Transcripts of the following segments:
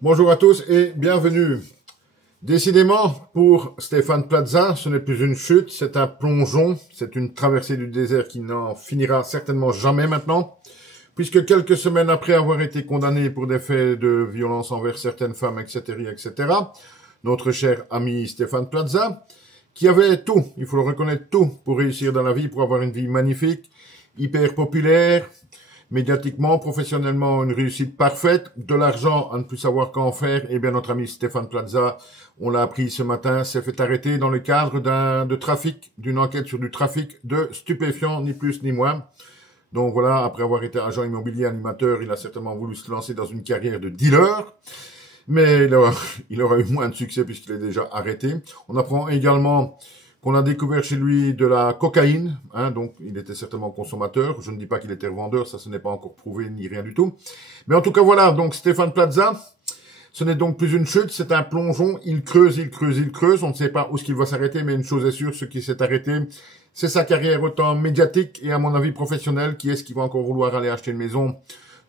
Bonjour à tous et bienvenue. Décidément, pour Stéphane Plaza, ce n'est plus une chute, c'est un plongeon, c'est une traversée du désert qui n'en finira certainement jamais maintenant, puisque quelques semaines après avoir été condamné pour des faits de violence envers certaines femmes, etc., notre cher ami Stéphane Plaza, qui avait tout, il faut le reconnaître, tout pour réussir dans la vie, pour avoir une vie magnifique, hyper populaire, médiatiquement, professionnellement, une réussite parfaite, de l'argent à ne plus savoir qu'en faire, eh bien notre ami Stéphane Plaza, on l'a appris ce matin, s'est fait arrêter dans le cadre d'une enquête sur du trafic de stupéfiants, ni plus ni moins. Donc voilà, après avoir été agent immobilier animateur, il a certainement voulu se lancer dans une carrière de dealer, mais il aura eu moins de succès puisqu'il est déjà arrêté. On apprend également qu'on a découvert chez lui de la cocaïne, donc il était certainement consommateur. Je ne dis pas qu'il était revendeur, ça ce n'est pas encore prouvé ni rien du tout. Mais en tout cas voilà, donc Stéphane Plaza, ce n'est donc plus une chute, c'est un plongeon, il creuse, il creuse, il creuse, on ne sait pas où est-ce qu'il va s'arrêter, mais une chose est sûre, ce qui s'est arrêté, c'est sa carrière autant médiatique et à mon avis professionnelle. Qui est-ce qui va encore vouloir aller acheter une maison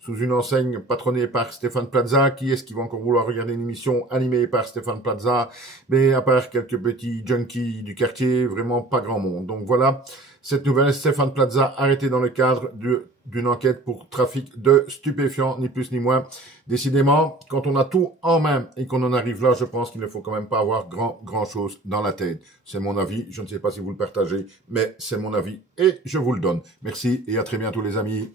sous une enseigne patronnée par Stéphane Plaza? Qui est-ce qui va encore vouloir regarder une émission animée par Stéphane Plaza? Mais à part quelques petits junkies du quartier, vraiment pas grand monde. Donc voilà, cette nouvelle, Stéphane Plaza arrêté dans le cadre d'une enquête pour trafic de stupéfiants, ni plus ni moins. Décidément, quand on a tout en main et qu'on en arrive là, je pense qu'il ne faut quand même pas avoir grand chose dans la tête. C'est mon avis, je ne sais pas si vous le partagez, mais c'est mon avis et je vous le donne. Merci et à très bientôt les amis.